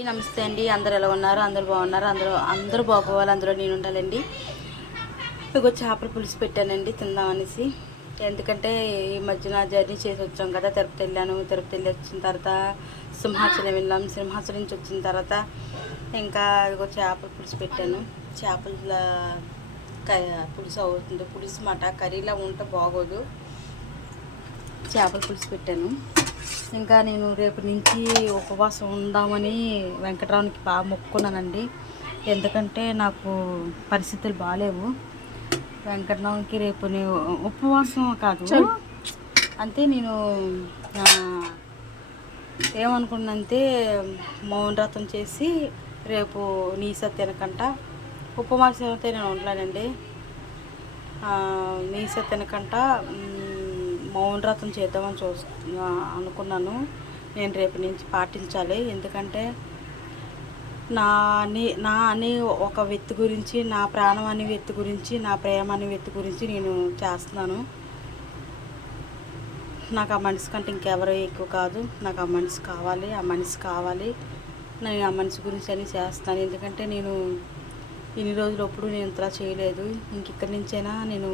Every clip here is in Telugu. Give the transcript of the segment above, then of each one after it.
నమస్తే అండి. అందరూ ఎలా ఉన్నారు? అందరూ బాగున్నారు? అందరూ బాగోవాలి, అందులో నేను ఉండాలండి. ఇదిగో చేపల పులుసు పెట్టానండి తిందామనేసి. ఎందుకంటే ఈ మధ్యన జర్నీ చేసి వచ్చాం కదా, తిరుపతి వెళ్ళాను. తిరుపతి వెళ్ళి వచ్చిన తర్వాత సింహాచలం వెళ్ళాం. సింహాచలం నుంచి వచ్చిన తర్వాత ఇంకా ఇదిగో చేపల పులుసు పెట్టాను. చేపల పులుసు అవుతుంది. పులుసు మాట కర్రీలా ఉంటే బాగోదు. చేపల పులుసు పెట్టాను. ఇంకా నేను రేపు నుంచి ఉపవాసం ఉందామని వెంకటరావునికి బాగా మొక్కుకున్నానండి. ఎందుకంటే నాకు పరిస్థితులు బాగాలేవు. వెంకటరావునికి రేపు నేను ఉపవాసం కాదు, అంతే నేను ఏమనుకున్నంతే మౌనవ్రతం చేసి రేపు నీస తినకంట ఉపవాసం అయితే నేను ఉండలేనండి. నీస తినకంట మౌనవ్రతం చేద్దామని అనుకున్నాను. నేను రేపు నుంచి పాటించాలి. ఎందుకంటే నా అనే ఒక వ్యక్తి గురించి, నా ప్రాణం అనే వ్యక్తి గురించి, నా ప్రేమ అనే వ్యక్తి గురించి నేను చేస్తున్నాను. నాకు ఆ మనిషి కంటే ఇంకెవరో ఎక్కువ కాదు. నాకు ఆ మనిషి కావాలి, ఆ మనిషి కావాలి. నేను ఆ మనిషి గురించి అని చేస్తాను. ఎందుకంటే నేను ఇన్ని రోజులు ఎప్పుడు నేను ఇంతలా చేయలేదు. ఇక్కడి నుంచైనా నేను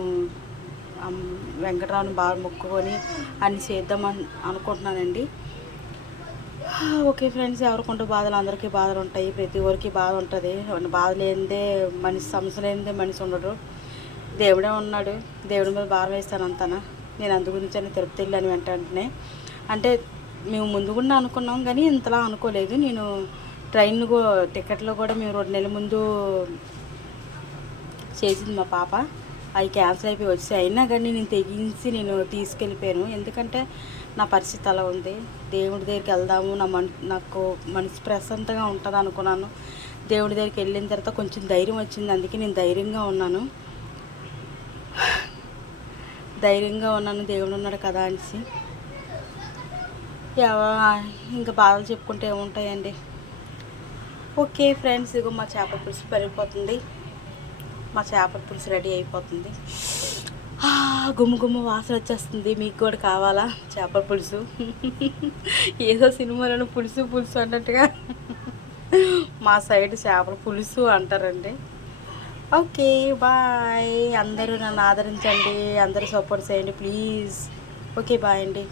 వెంకటరావుని బాగా మొక్కుకొని అన్ని చేద్దామని అనుకుంటున్నానండి. ఓకే ఫ్రెండ్స్, ఎవరికుంటూ బాధలు అందరికీ బాధలు ఉంటాయి. ప్రతి ఒక్కరికి బాధ ఉంటుంది. బాధ లేనిదే మనిషి, సమస్య లేనిదే మనిషి ఉండడు. దేవుడే ఉన్నాడు. దేవుడి మీద భారం వేస్తాను అంతానా. నేను అందు గురించి అని తిరుపతి వెళ్ళాను వెంటనే. అంటే మేము ముందు కూడా అనుకున్నాం కానీ ఇంతలా అనుకోలేదు. నేను ట్రైన్ టికెట్లో కూడా మేము 2 నెలల ముందు చేసింది మా పాప. అవి క్యాన్సిల్ అయిపోయి వచ్చాయి. అయినా కానీ నేను తెగించి నేను తీసుకెళ్ళిపోయాను. ఎందుకంటే నా పరిస్థితి అలా ఉంది. దేవుడి దగ్గరికి వెళ్దాము, నాకు మనసు ప్రశాంతంగా ఉంటుంది అనుకున్నాను. దేవుడి దగ్గరికి వెళ్ళిన తర్వాత కొంచెం ధైర్యం వచ్చింది. అందుకే నేను ధైర్యంగా ఉన్నాను. దేవుడు ఉన్నాడు కదా అనేసి. ఇంకా బాధలు చెప్పుకుంటే ఏముంటాయండి. ఓకే ఫ్రెండ్స్, ఇగో మా చేపల పులుసు పెరిగిపోతుంది. మా చేపల పులుసు రెడీ అయిపోతుంది. గుమ్మ వాసన వచ్చేస్తుంది. మీకు కూడా కావాలా చేపల పులుసు? ఏదో సినిమాలో పులుసు అన్నట్టుగా మా సైడ్ చేపల పులుసు అంటారండి. Okay bye. అందరూ నన్ను ఆదరించండి, అందరూ సపోర్ట్ చేయండి ప్లీజ్. ఓకే బాయ్ అండి.